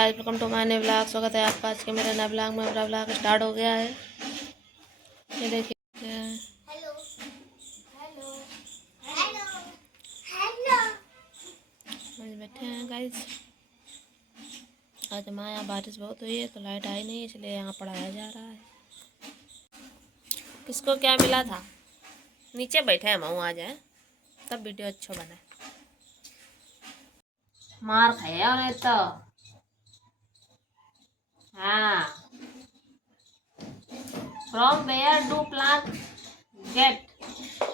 Guys, welcome to my new blog. स्वागत है आपका आज के मेरे नए ब्लॉग में। मेरा ब्लॉग स्टार्ट हो गया है। ये देखिए हेलो हेलो हेलो हेलो। आज बैठे हैं गाइस। आज हमारे यहाँ बारिश बहुत हुई है तो लाइट आई नहीं, इसलिए यहाँ पढ़ाया जा रहा है। किसको क्या मिला था? नीचे बैठे हैं हम आज हैं, तब वीडियो अच्छा बने। मार खाया उन्हें तो। हाँ, from where do plants get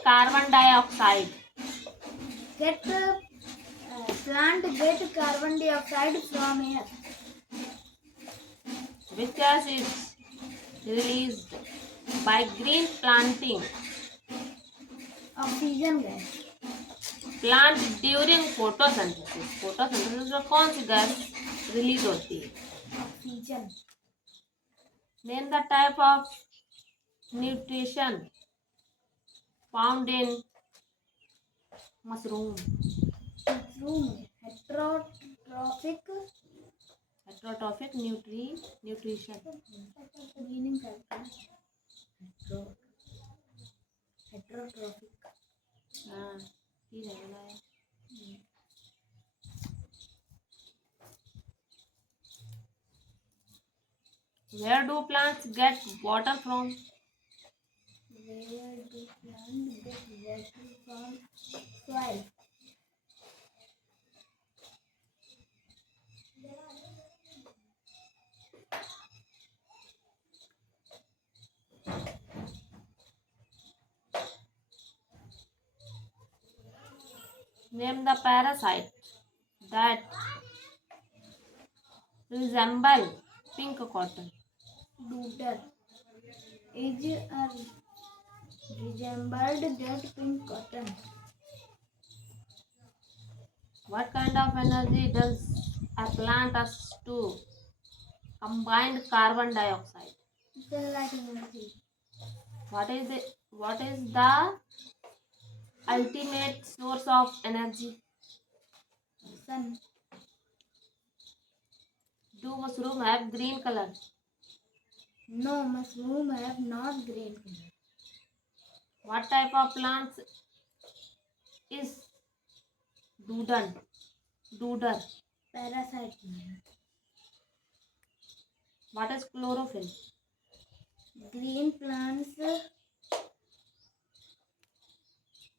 carbon dioxide? Plant get carbon dioxide from air. Which gas is released by green planting? Oxygen gas. Plant during photosynthesis. photosynthesis में कौन सी गैस रिलीज होती है? Oxygen. Name the type of nutrition found in mushroom. Mushroom. Heterotrophic nutrition. Meaning करता है. Heterotrophic. हाँ, ठीक है बनाया। Where do plants get water from? Where do plants get water from? Soil. Name the parasite that resemble pink cotton. Doodle is resembled that pink cotton. What kind of energy does a plant us to combine carbon dioxide? Sunlight energy. What is the ultimate source of energy? Sun. Do mushroom have green color? No, mushroom have not green color. What type of plants is dooder? Parasite plant. What is chlorophyll? Green plants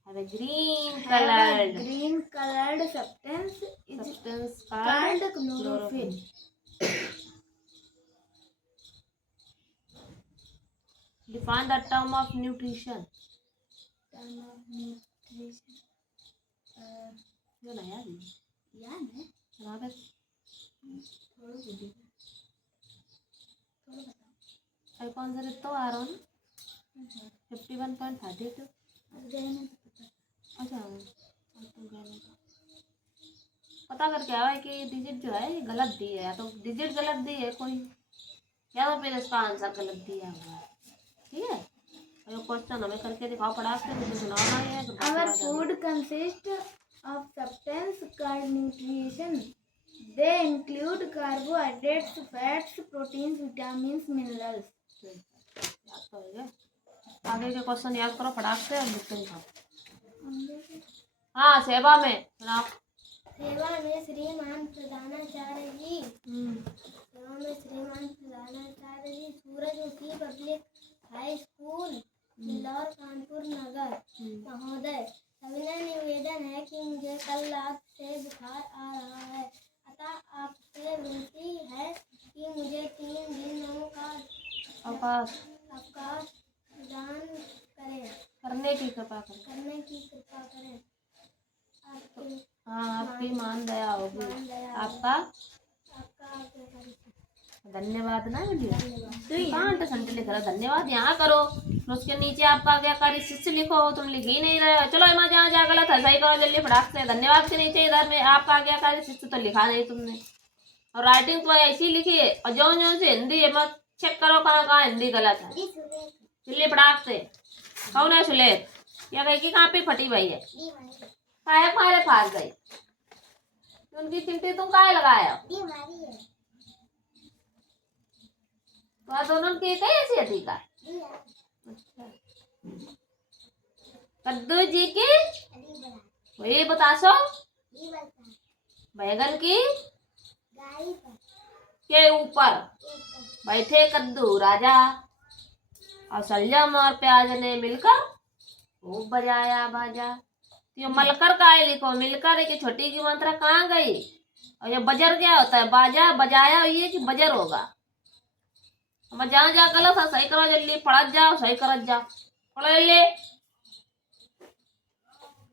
Have a green have a colored green colored substance is substance called called chlorophyll. Define the term of nutrition. Term of nutrition. जो नया भी याद है? रावत थोड़ा बताओ. आई कौन सा रितो आ रहा हूँ 51.32. अच्छा तुम कहने का पता करके आया है कि डिजिट जो है ये गलत दी है, या तो डिजिट गलत दी है कोई, या तो फिर इसका आंसर गलत दिया हुआ है। ठीक है, और क्वेश्चन हमें करके दिखाओ पढ़ा के, मुझे सुनाना है। Our food consists of substance called nutrition. They include carbohydrates, fats, proteins, vitamins, minerals. याद तो है। आगे के क्वेश्चन याद करो फटाक से और लिखते दिखाओ। हाँ, सेवा में सुनाओ। सेवा में श्रीमान प्रधानाचार्य Surajmukhi public high school Indore Kanpur Nagar महोदय, सविनय निवेदन है कि मुझे कल रात से बुखार आ रहा है, अतः आपसे विनती है कि मुझे 3 दिनों का अवकाश प्रदान करने की कृपा करें। हाँ, आपकी मान दया होगी। आपका धन्यवाद ना वीडियो कांट संट लिख रहा धन्यवाद यहाँ करो, उसके नीचे आपका क्या कार्य शिष्य लिखो, तुम लिख ही नहीं रहे हो। चलो इमा जहाँ जहाँ गलत है सही करो जल्दी फटाक से। धन्यवाद के नीचे इधर में आपका क्या कार्य शिष्य तो लिखा नहीं तुमने, और राइटिंग तो ऐसी लिखी है, और जो से हिंदी है मत चेक करो कहाँ कहाँ हिंदी गलत है। जल्दी फटाक से। कौन है सुलेख? या कहीं की कहाँ पे फटी भाई है? काहे फाड़ गई उनकी चिमटी तुम काहे लगाया? तो आ दोनों की एक ही हैसियत ही का। अच्छा। कद्दू जी की वही बता सो। बैगन की के ऊपर बैठे कद्दू राजा और सलजम और प्याज ने मिलकर खूब बजाया बाजा। तो ये मलकर का है लिखो, मिलकर है कि छोटी की मात्रा कहाँ गई। और ये बजर क्या होता है, बाजा बजाया ये कि बजर होगा। अब जहाँ जहाँ गलत है सही करो, जल्दी पढ़त जाओ, सही करत जाओ, पढ़ ले।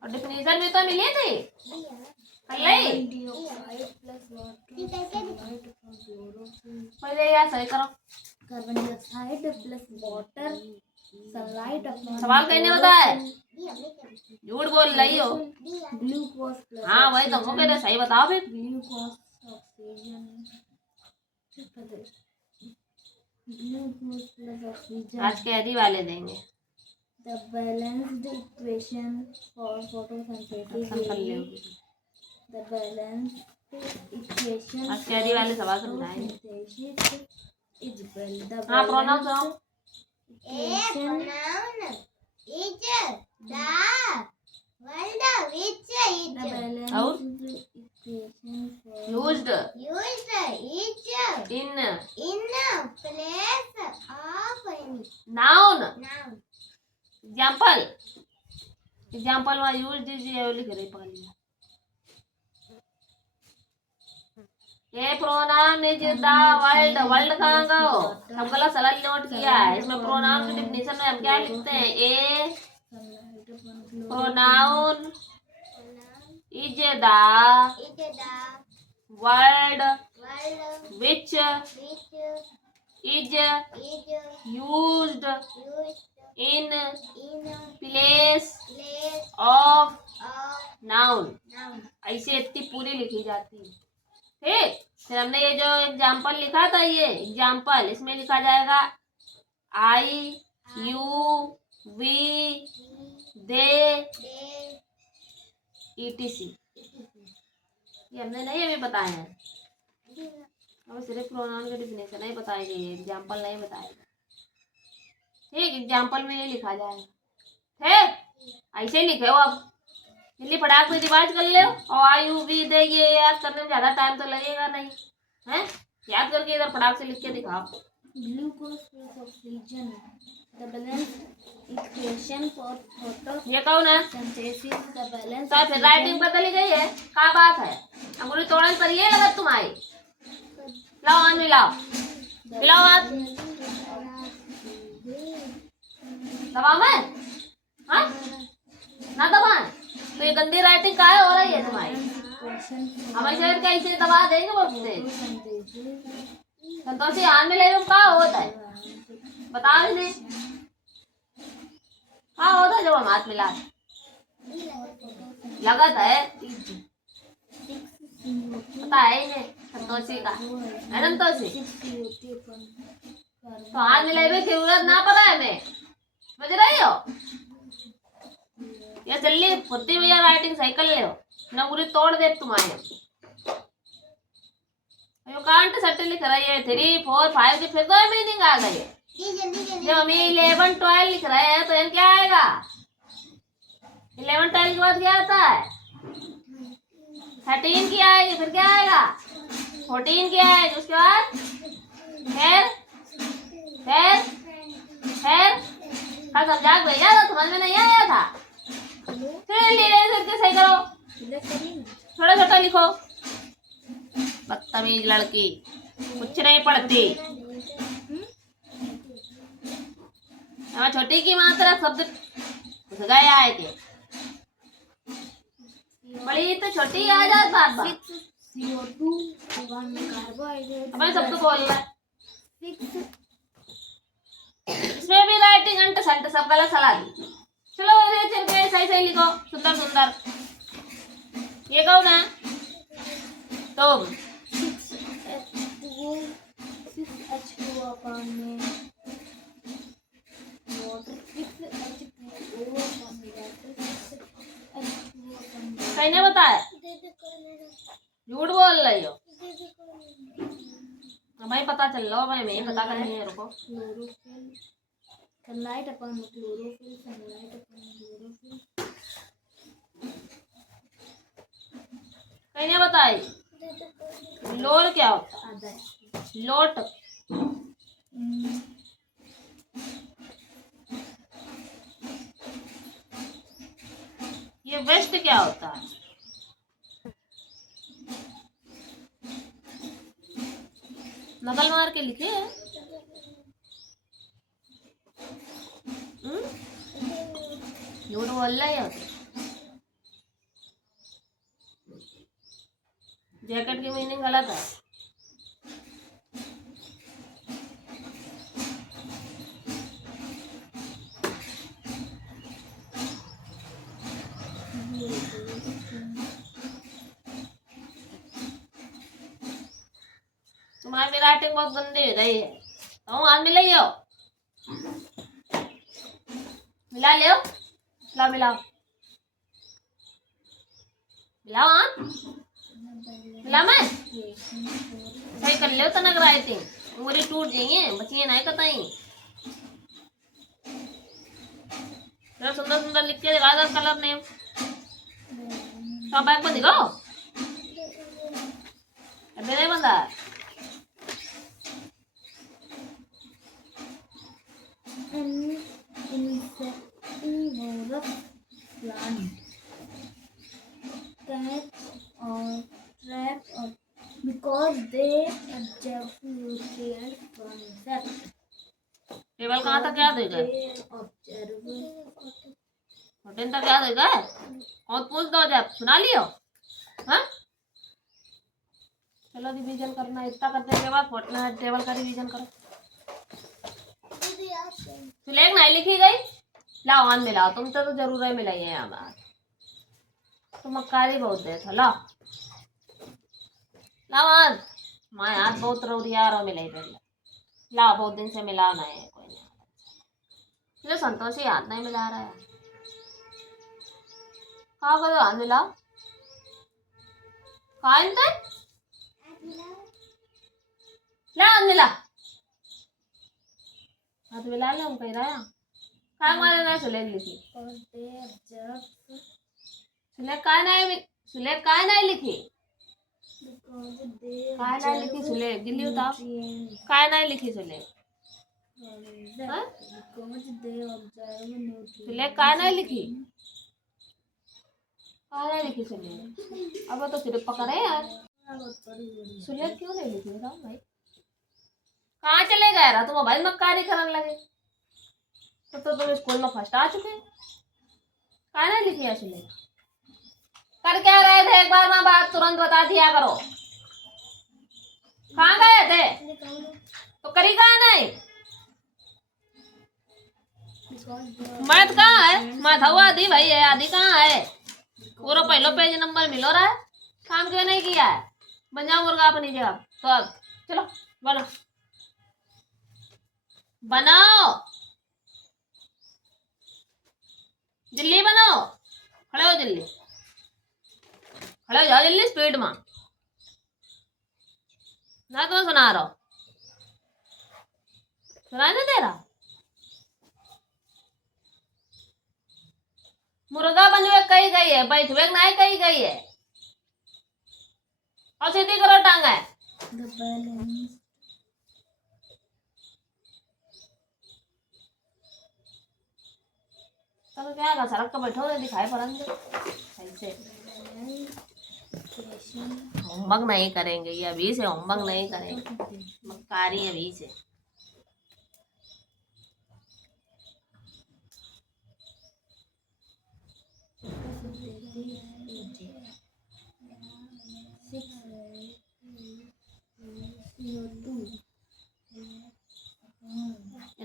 और डिफिनेशन भी तो मिली थी कर ले। पहले यार सही करो। Carbon dioxide plus water sunlight upon सवाल कहने होता है, झूठ बोल रही हो। ग्लूकोज प्लस हाँ वही तो कह रहे, सही बताओ फिर। Glucose oxygen glucose plus oxygen आज कैदी वाले देंगे। The balanced equation for photosynthesis कर ले। द बैलेंस्ड इक्वेशन आज कैदी वाले सवाल समझाएंगे। इज द हाँ प्रोनाउन सुनाओ। equation is the world which is the balanced और equation for used used is in in place of noun noun. Example. Example में यूज्ड इज ये लिख रही पकड़ लिया। ये pronoun is the world. World कहाँ का हो, हम गलत सवाल नोट किया है। इसमें प्रोनाउन की डिफिनेशन में हम क्या लिखते हैं, a pronoun is the Is the word world which which is is used used in in place place of of noun. noun. ऐसे इतनी पूरी लिखी जाती है। ठीक, फिर हमने ये जो एग्जाम्पल लिखा था, ये एग्जाम्पल इसमें लिखा जाएगा I you we they They etc. ये हमने नहीं अभी बताए हैं, अब सिर्फ प्रोनाउन की डिफिनेशन नहीं बताई गई है, एग्जाम्पल नहीं बताएगा। ठीक, एग्जाम्पल में ये लिखा जाएगा। ठीक, ऐसे लिखे हो। अब जल्दी फटाक से रिवाइज कर ले। और आई यू वी दे ये याद करने में ज्यादा टाइम तो लगेगा नहीं है, याद करके इधर फटाक से लिख के दिखाओ। glucose plus oxygen the balanced equation for ये कौन है, photosynthesis the balance तो फिर राइटिंग बदली गई है, क्या बात है। अंगुली तोड़न पर ये लगा तुम्हारी। लाओ हाथ मिलाओ, मिलाओ हाथ। दबाओ मैं, हाँ ना दबाए तो ये गंदी राइटिंग काहे हो रही है तुम्हारी। हमारे शरीर का इसे दबा देंगे बोलते। संतोषी हाथ में ले लो, क्या होता है बताओ इसे, क्या होता है जब हम हाथ मिला लगत है, पता है इन्हें संतोषी का है। संतोषी तो हाथ मिलाए की जरूरत ना पड़ा है, मैं समझ रही हो। ये जल्दी फुर्ती भैया राइटिंग सही कर ले हो, नौकरी तोड़ दे तुम्हारे। यो कांट सट लिख रही है 3 4 5 की फिर तो मीनिंग आ गई है। जब हम 11 12 लिख रहे हैं तो ये क्या आएगा, 11 12 के बाद क्या आता है, 13 की आएगी, फिर क्या आएगा 14 की आएगी, उसके बाद फिर कल समझा भैया था, समझ में नहीं आया था। फिर सही करो, थोड़ा छोटा लिखो। बदतमीज लड़की, कुछ नहीं पढ़ती। छोटी की मात्रा शब्द घुस गया है के बड़ी तो छोटी आ जात बात बात। CO2 कार्बोहाइड्रेट अब सब तो बोल रहा है। इसमें भी राइटिंग अंट संट सब गलत सलाह दी। चलो ये चल के सही सही लिखो, सुंदर सुंदर। ये कौन है, तुम। 6H2 अपॉन में वाटर 6H2O अपॉन में वाटर 6H2O अपॉन में सही नहीं बताया, झूठ बोल रही हो। हमें पता चल रहा भाई, मैं पता करनी है, रुको। क्लोरोफिल, सनलाइट अपन क्लोरोफिल, सनलाइट अपन क्लोरोफिल। कहीं नहीं बताई। लोर क्या होता आधा है? लोट। ये वेस्ट क्या होता है? नकल मार के लिखे है। झूठ बोल रहा है। जैकेट की मीनिंग गलत है। तुम्हारी राइटिंग बहुत गंदी हो रही है। तो हाथ मिलाइयो, मिला लियो, मिलाओ मिलाओ मिलाओ हाथ, मिला मैं सही कर लियो। तनक राइटिंग उंगली टूट जाइए, बचिए नहीं कतई। सुंदर सुंदर लिख के दिखा दो कलर नेम। सब बैग पर दिखाओ, अभी नहीं बंदा। insectivorous plant catch or trap or because they absorb nutrients from insects. Table कहाँ तक याद होगा? They observe होटल तक याद होगा? और पूछ दो जब सुना लियो। हाँ चलो रिवीजन करना, इतना करने के बाद टेबल का रिवीजन करो। सिलेक्ट नहीं लिखी गई, लाओ आन मिलाओ। तुम तो जरूर है मिलाई है यहाँ बात। तुम मक्कारी बहुत दे था। लाओ लाओ आन, माँ हाथ बहुत रो दिया रो मिलाई पहले। लाओ बहुत दिन से मिला नहीं है कोई नहीं। जो संतोष ही हाथ नहीं मिला रहा है। कहाँ करो हाथ मिलाओ, कहाँ इनते ला हाथ मिला, हाथ मिला ले। हम कह रहा है काय मारे ना सुलेख लिखी, सुलेख काय नहीं लिखी, काय नहीं लिखी सुलेख। गिल्ली उताओ, काय नहीं लिखी सुलेख। सुलेख काय नहीं लिखी, काय नहीं लिखी सुलेख। अब तो सिर्फ पकड़े यार, सुलेख क्यों नहीं लिखी बताओ भाई। कहाँ चले गए रहा तुम भाई, मक्कारी करने लगे। तो तुम स्कूल में फर्स्ट आ चुके, काय नहीं लिखी है सुलेख। कर क्या रहे थे एक बार मैं बात तुरंत बता दिया करो। कहाँ गए थे तो करी कहाँ नहीं। मैथ कहाँ है, मैथ हुआ आधी भाई है, आधी कहाँ है। पूरा पहलो पेज नंबर मिलो रहा है, काम क्यों नहीं किया है। बन जाओ मुर्गा अपनी जगह। तो अब चलो बनो, बनाओ जल्दी बनाओ। खड़े हो जल्दी, खड़े हो जाओ जल्दी स्पीड में। ना तो सुना रहा, सुनाई नहीं दे रहा। मुर्गा बनवे कही गई है, बैठवे नहीं कही गई है। और सीधी करो टांगे। तो क्या है, सड़क पर बैठो नहीं दिखाई पड़ेंगे सही से। होमवर्क नहीं करेंगे ये, अभी से होमवर्क नहीं करेंगे, मक्कारी अभी से।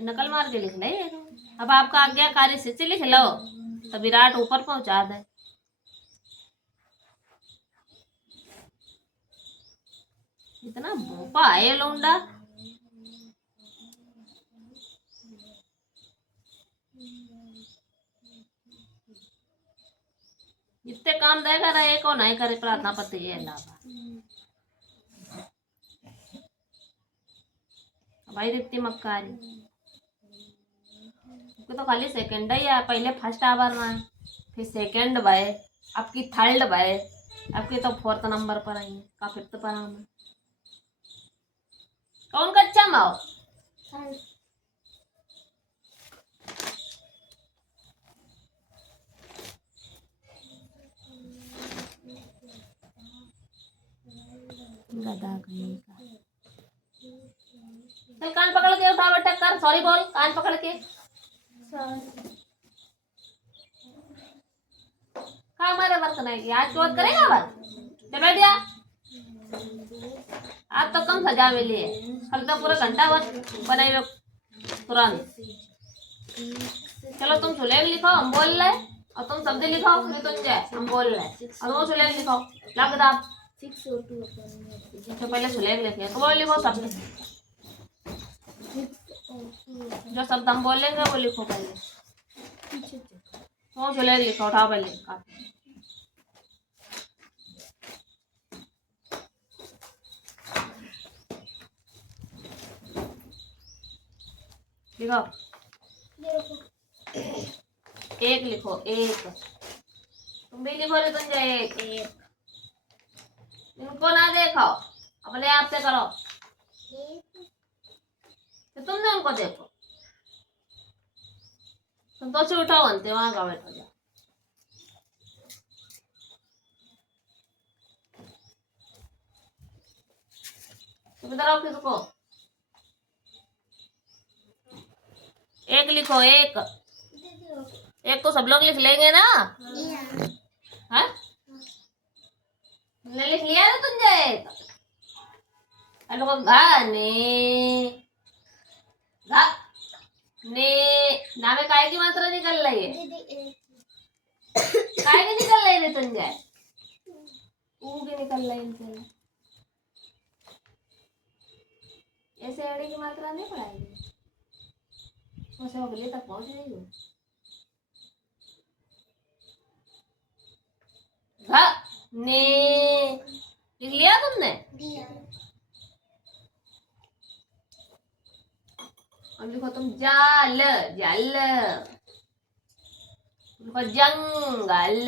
नकल मार के लिख ले। अब आपका आज्ञाकारी से लिख लो तो विराट ऊपर पहुंचा दे। इतना भोपा है लौंडा। जितने काम देगा रहे को नहीं करे, प्रार्थना पत्र ये अल्लाह। भाई दीप्ति मक्कारी तो खाली सेकंड ही है, पहले फर्स्ट आवर में, फिर सेकंड भाई, आपकी थर्ड भाई, आपकी तो फोर्थ नंबर पर आई है, का फिफ्थ पर हम कौन कच्चा माओ गधा कहीं का। चल कान पकड़ के उठा बैठक कर, सॉरी बोल कान पकड़ के। हाँ हमारे वर्क नहीं आज तो करेगा वर्क, चल बैठ जा। आज तो कम सजा मिली है, कल तो पूरा घंटा वर्क बनाए तुरंत। चलो तुम सुलेख लिखो, हम बोल रहे, और तुम शब्द लिखो मृत्युंजय, हम बोल रहे, और वो सुलेख लिखो। ला किताब। तो पहले सुलेख लिखिए, तो वो लिखो शब्द, जो शब्द हम बोलेंगे वो लिखो पहले। वो सुलेख लिखो, उठाओ पहले कापी। लिखो एक, लिखो एक, तुम भी लिखो मृत्युंजय एक। इनको ना देखो, अपने आप से करो, तो तुम ना उनको देखो। तुम तो से उठाओ अंते वहां का बैठो जाओ। तुम इधर आओ, किसको एक लिखो एक, एक तो सब लोग लिख लेंगे ना। हाँ तुमने लिख लिया ना तुमने। हेलो घने घा ने ना में काय की मात्रा निकल रही है, काय की निकल रही है तुंजय, ऊ की निकल रही है। ऐसे एड़ी की मात्रा नहीं पढ़ाएगी, उसे अगले तक पहुंच रही हो। ने लिख लिया तुमने। अब लिखो तुम जाल, जल, लिखो जंगल,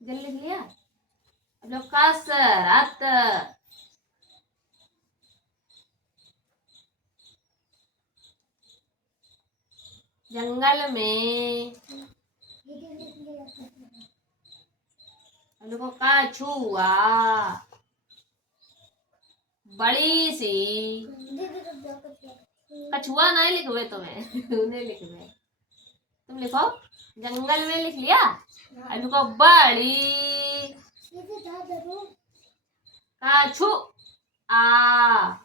जल लिख लिया। अब लोग कसरत, जंगल में, अब लिखो कछुआ, बड़ी सी, कछुआ नहीं लिखवे तुम्हें उन्हें लिखवे। तुम लिखो जंगल में, लिख लिया। अब लिखो बड़ी कछु आ,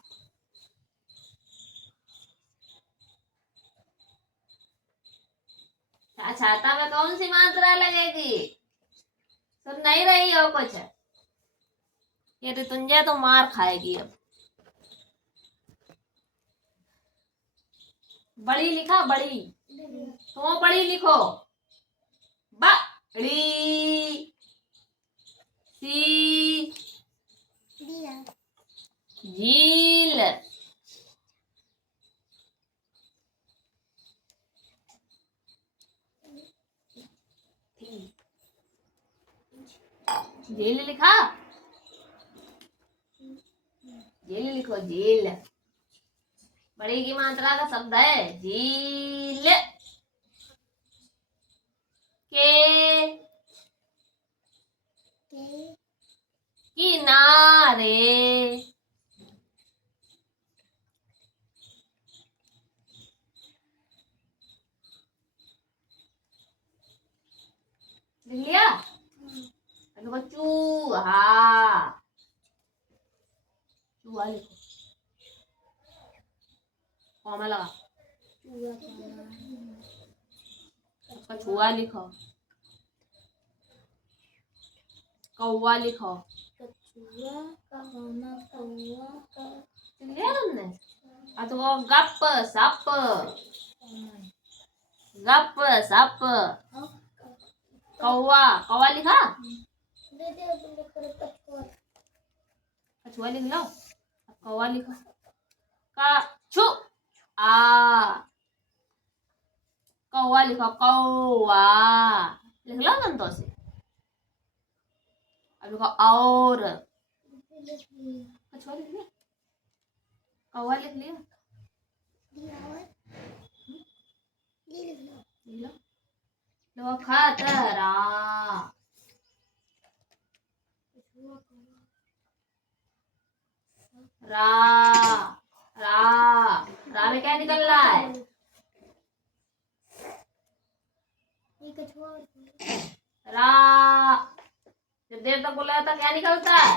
छाता में कौन सी मात्रा लगेगी, सुन नहीं रही हो कुछ। ये ऋतुंजय तो मार खाएगी अब। बड़ी लिखा, बड़ी तो बड़ी लिखो, बड़ी सी झील, झील लिखा, झील लिखो झील, बड़ी की मात्रा का शब्द है झील। के किनारे, लिख लिया। लिखो चूहा, चूहा लिखो, कॉमा लगा, कछुआ लिखो, कौवा लिखो, लिया तुमने। तो वो गप सप, गप सप, कौवा, कौवा लिखा, कछुआ लिख लो, अब कौवा लिखो। कछु आ, कौवा लिखो, कौवा लिख लो दंतों से। अब लिखो और, कछुआ लिख लिया, कौवा लिख लिया, लिख लो खतरा, रा, रा में क्या निकल रहा है? रा, जब देर तक बोला था क्या निकलता है?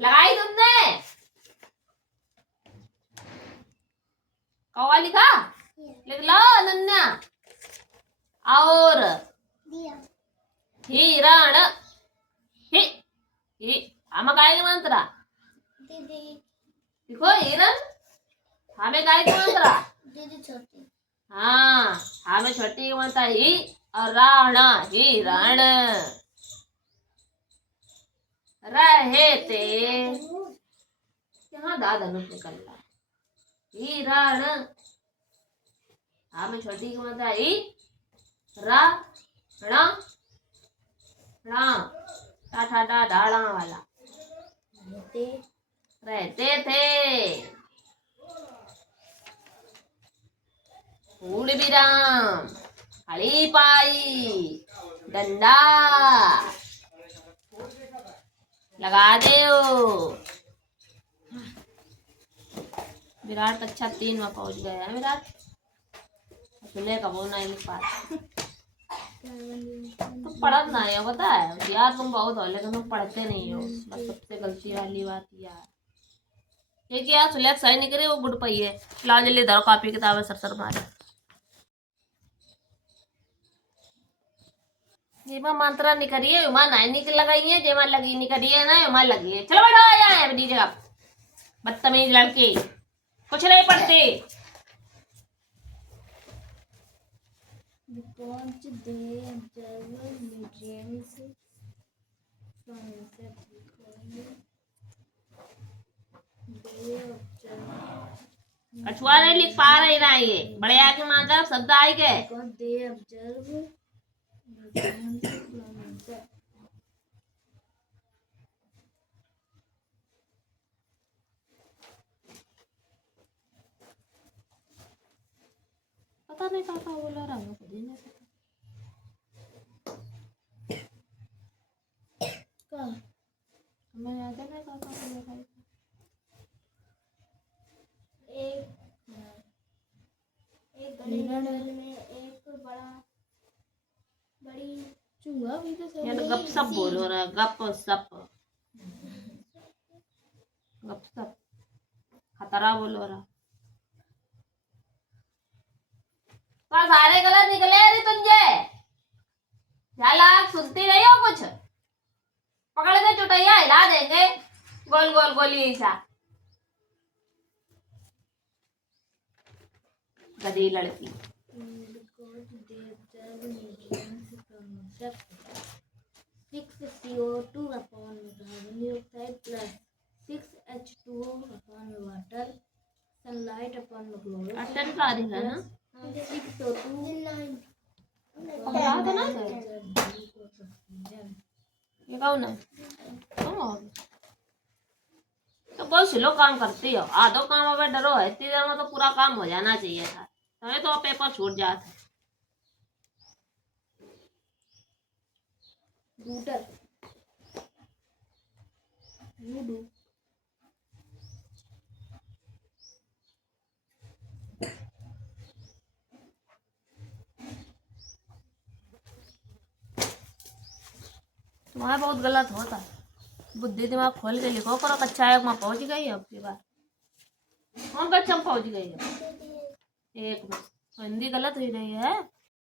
लगाई तुमने? कौवा लिखा, लिख लो अनन्या। और हिरण, ही हमें गाय के मंत्रा दीदी देखो, हिरण हमें गाय के मंत्रा, दीदी छोटी, हाँ हमें छोटी के मंत्रा ही, और रावण हिरण। रहे थे, यहाँ दादा धनुष निकल रहा है, हिरण हमें छोटी के मंत्रा ही, रा ण टाठा डा ढाड़ा वाला, रहते थे। फूल विराम, हली पाई, डंडा लगा दो। विराट अच्छा 3 में पहुंच गया है विराट, सुने का वो नहीं लिख पा, तो पढ़त नहीं हो, पता है यार तुम बहुत हो लेकिन तुम पढ़ते नहीं हो, बस सबसे गलती वाली बात यार। ठीक है यार, सुलेख सही नहीं करे वो गुड पई है। ला जल्दी धरो कॉपी किताबें सर मारे। जेमा मंत्रा नहीं करिए, उमा नहीं लगाई है, जेमा लगी नहीं करिए ना, उमा लगी है। चलो बैठो आ जाए अपनी जगह, बदतमीज लड़के कुछ नहीं पढ़ते। Because they observe nutrients from insects because they observe कछुआ नहीं लिख पा रही ना, ये बड़े आके मांगा शब्द आए के, because they observe nutrients from insects. पता नहीं काका बोला रहा हूँ कभी नहीं का हमें याद है ना काका बोला रहा है। एक घने जंगल में एक बड़ी चूहा भी तो ये तो गप सप बोलो रहा है, गप सप खतरा बोलो रहा। तो सारे गलत निकले अरे तुझे, झाला सुनती नहीं हो कुछ, पकड़ के चुटैया हिला देंगे गोल गोल गोली ऐसा। गधी लड़की, because they observe nutrients from insects. 6 CO2 upon carbon dioxide plus 6 H2O upon water, sunlight upon the chlorine. अटन का अधिक है ना, 6 O2 पकड़ा तो ना ये कौन है? तो बहुत स्लो काम करती हो, आधो काम अब डरो है, इतनी देर में तो पूरा काम हो जाना चाहिए था, हमें तो पेपर छूट जाता। Router. Voodoo. तुम्हारा बहुत गलत होता है, बुद्धि दिमाग खोल के लिखो करो। कच्चा एक में पहुंच गई है, अब की बार कौन कच्चा में पहुंच गई है, एक में हिंदी गलत हुई रही है।